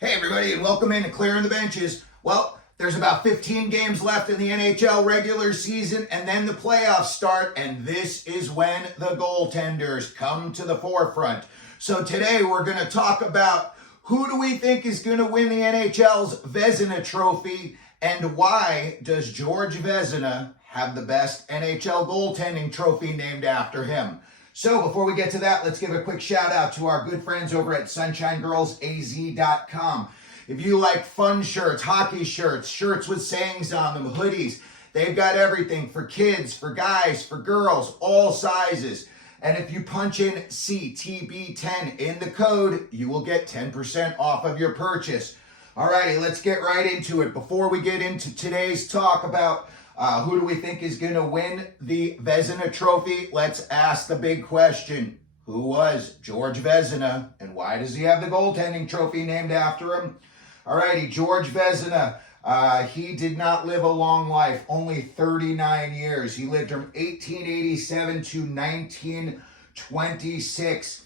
Hey everybody, and welcome in to Clearing the Benches. Well, there's about 15 games left in the NHL regular season, and then the playoffs start, and this is when the goaltenders come to the forefront. So today we're going to talk about who do we think is going to win the NHL's Vezina trophy, and why does George Vezina have the best NHL goaltending trophy named after him. So before we get to that, let's give a quick shout out to our good friends over at SunshineGirlsAZ.com. If you like fun shirts, hockey shirts, shirts with sayings on them, hoodies, they've got everything for kids, for guys, for girls, all sizes. And if you punch in CTB10 in the code, you will get 10% off of your purchase. Alrighty, let's get right into it. Before we get into today's talk about who do we think is going to win the Vezina trophy, let's ask the big question. Who was George Vezina, and why does he have the goaltending trophy named after him? Alrighty, George Vezina, he did not live a long life, only 39 years. He lived from 1887 to 1926.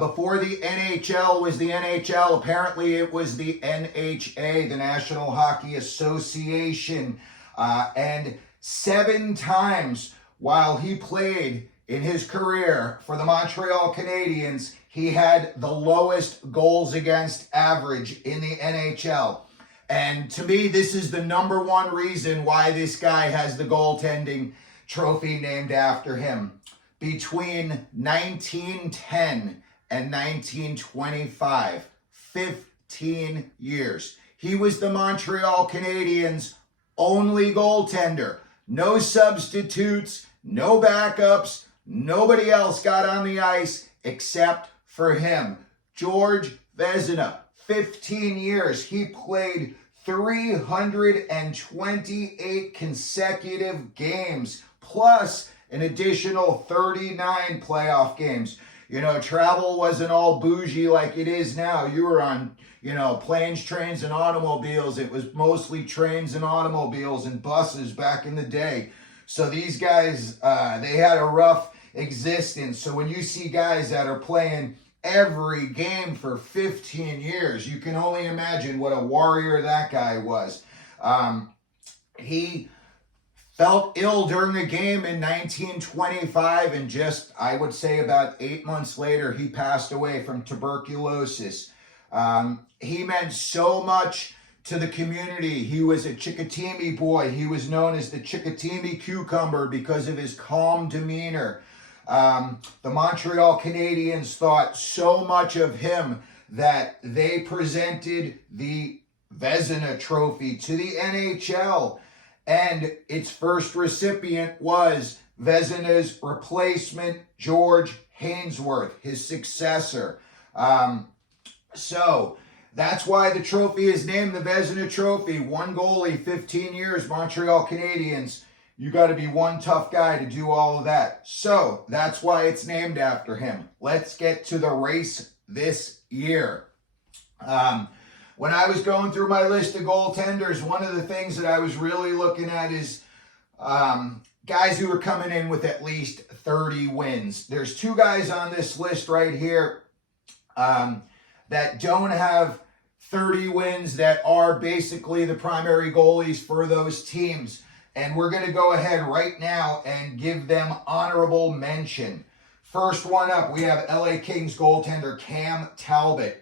Before the NHL was the NHL, apparently it was the NHA, the National Hockey Association. And 7 times while he played in his career for the Montreal Canadiens, he had the lowest goals against average in the NHL. And to me, this is the number one reason why this guy has the goaltending trophy named after him. Between 1910 and 1925, 15 years. He was the Montreal Canadiens' only goaltender. No substitutes, no backups, nobody else got on the ice except for him. George Vezina, 15 years. He played 328 consecutive games, plus an additional 39 playoff games. You know, travel wasn't all bougie like it is now. You were on, planes, trains, and automobiles. It was mostly trains and automobiles and buses back in the day. So these guys, they had a rough existence. So when you see guys that are playing every game for 15 years, you can only imagine what a warrior that guy was. He felt ill during a game in 1925, and just, I would say about 8 months later, he passed away from tuberculosis. He meant so much to the community. He was a Chicoutimi boy. He was known as the Chicoutimi Cucumber because of his calm demeanor. The Montreal Canadiens thought so much of him that they presented the Vezina trophy to the NHL. And its first recipient was Vezina's replacement, George Hainsworth, his successor. So that's why the trophy is named the Vezina Trophy. One goalie, 15 years, Montreal Canadiens. You got to be one tough guy to do all of that. So that's why it's named after him. Let's get to the race this year. When I was going through my list of goaltenders, one of the things that I was really looking at is guys who are coming in with at least 30 wins. There's 2 guys on this list right here that don't have 30 wins, that are basically the primary goalies for those teams. And we're going to go ahead right now and give them honorable mention. First one up, we have LA Kings goaltender Cam Talbot.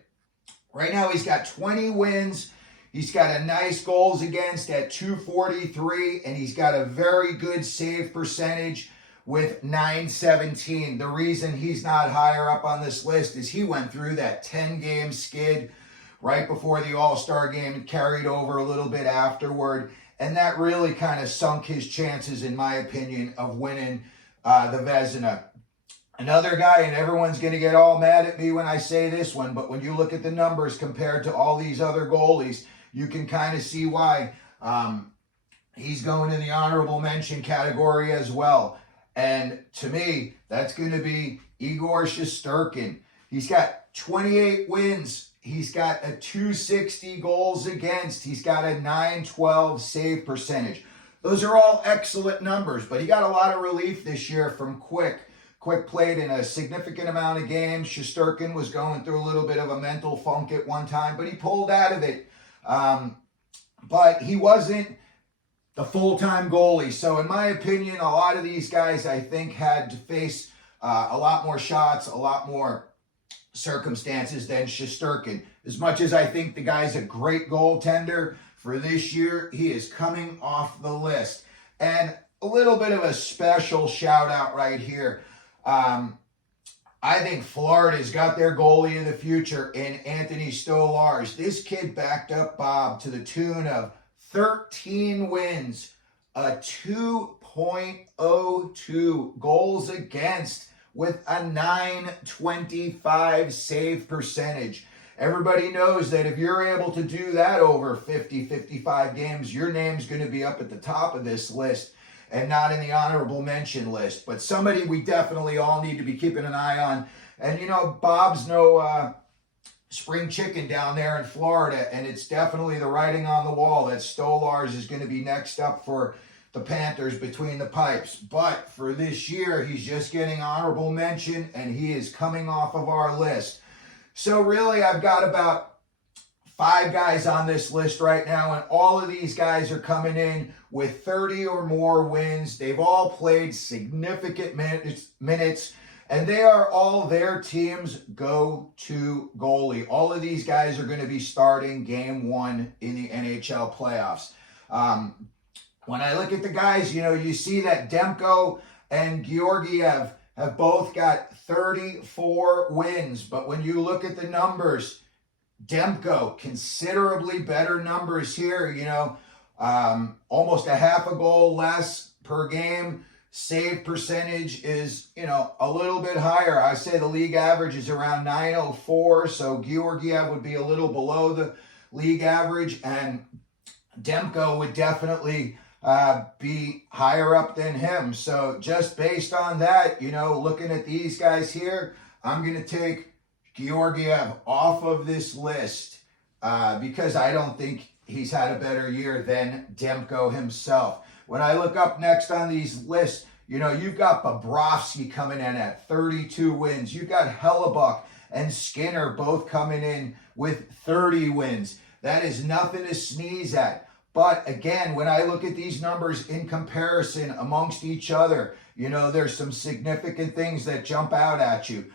Right now, he's got 20 wins. He's got a nice goals against at .243, and he's got a very good save percentage with .917. The reason he's not higher up on this list is he went through that 10-game skid right before the All-Star game and carried over a little bit afterward, and that really kind of sunk his chances, in my opinion, of winning the Vezina. Another guy, and everyone's going to get all mad at me when I say this one, but when you look at the numbers compared to all these other goalies, you can kind of see why he's going in the honorable mention category as well. And to me, that's going to be Igor Shesterkin. He's got 28 wins. He's got a .260 goals against. He's got a .912 save percentage. Those are all excellent numbers, but he got a lot of relief this year from Quick played in a significant amount of games. Shesterkin was going through a little bit of a mental funk at one time, but he pulled out of it. But he wasn't the full-time goalie. So in my opinion, a lot of these guys, I think, had to face a lot more shots, a lot more circumstances than Shesterkin. As much as I think the guy's a great goaltender, for this year, he is coming off the list. And a little bit of a special shout out right here. I think Florida's got their goalie of the future in Anthony Stolarz. This kid backed up Bob to the tune of 13 wins, a 2.02 goals against with a 925 save percentage. Everybody knows that if you're able to do that over 50, 55 games, your name's going to be up at the top of this list and not in the honorable mention list. But somebody we definitely all need to be keeping an eye on. And, you know, Bob's no spring chicken down there in Florida, and it's definitely the writing on the wall that Stolarz is going to be next up for the Panthers between the pipes. But for this year, he's just getting honorable mention, and he is coming off of our list. So really, I've got about 5 guys on this list right now, and all of these guys are coming in with 30 or more wins. They've all played significant minutes, and they are all their team's go-to goalie. All of these guys are going to be starting game 1 in the NHL playoffs. When I look at the guys, you know, you see that Demko and Georgiev have both got 34 wins. But when you look at the numbers, Demko, considerably better numbers here, you know, almost a half a goal less per game. Save percentage is, you know, a little bit higher. I say the league average is around 904, so Georgiev would be a little below the league average, and Demko would definitely be higher up than him. So just based on that, you know, looking at these guys here, I'm going to take Georgiev off of this list because I don't think he's had a better year than Demko himself. When I look up next on these lists, you know, you've got Bobrovsky coming in at 32 wins. You've got Hellebuyck and Skinner both coming in with 30 wins. That is nothing to sneeze at. But again, when I look at these numbers in comparison amongst each other, you know, there's some significant things that jump out at you.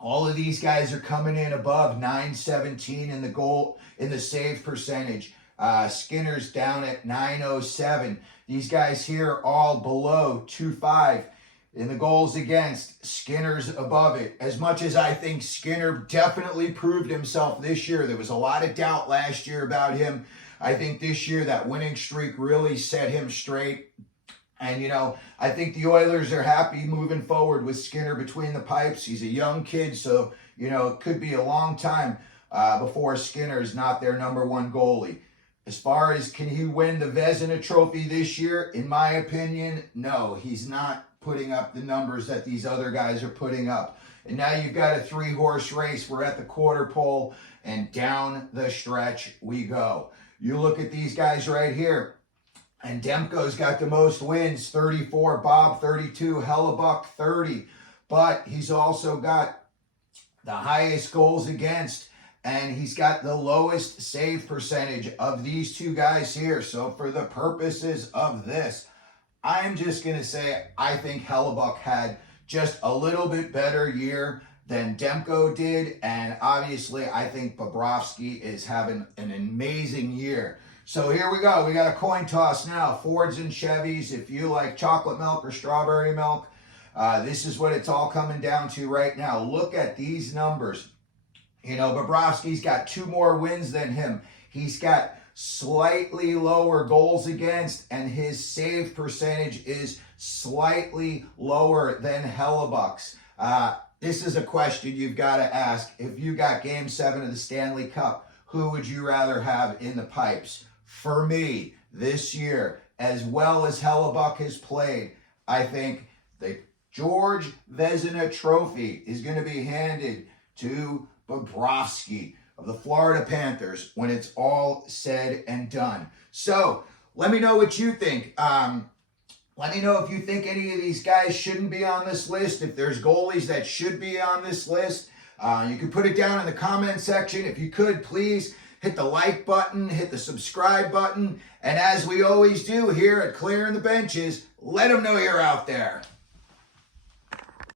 All of these guys are coming in above 917 in the save percentage. Skinner's down at 907. These guys here are all below 2.5 in the goals against. Skinner's above it. As much as I think Skinner definitely proved himself this year, there was a lot of doubt last year about him. I think this year that winning streak really set him straight. And, you know, I think the Oilers are happy moving forward with Skinner between the pipes. He's a young kid, so, you know, it could be a long time before Skinner is not their number 1 goalie. As far as can he win the Vezina trophy this year, in my opinion, no. He's not putting up the numbers that these other guys are putting up. And now you've got a 3-horse race. We're at the quarter pole, and down the stretch we go. You look at these guys right here, and Demko's got the most wins, 34, Bob 32, Hellebuyck 30. But he's also got the highest goals against, and he's got the lowest save percentage of these 2 guys here. So for the purposes of this, I'm just going to say I think Hellebuyck had just a little bit better year than Demko did, and obviously I think Bobrovsky is having an amazing year. So here we go. We got a coin toss now. Fords and Chevys. If you like chocolate milk or strawberry milk, this is what it's all coming down to right now. Look at these numbers. You know, Bobrovsky's got 2 more wins than him. He's got slightly lower goals against, and his save percentage is slightly lower than Hellebuyck's. This is a question you've got to ask. If you got Game 7 of the Stanley Cup, who would you rather have in the pipes? For me, this year, as well as Hellebuyck has played, I think the George Vezina trophy is going to be handed to Bobrovsky of the Florida Panthers when it's all said and done. So let me know what you think. Let me know if you think any of these guys shouldn't be on this list, if there's goalies that should be on this list. You can put it down in the comment section. If you could, please hit the like button, hit the subscribe button, and as we always do here at Clearing the Benches, let them know you're out there.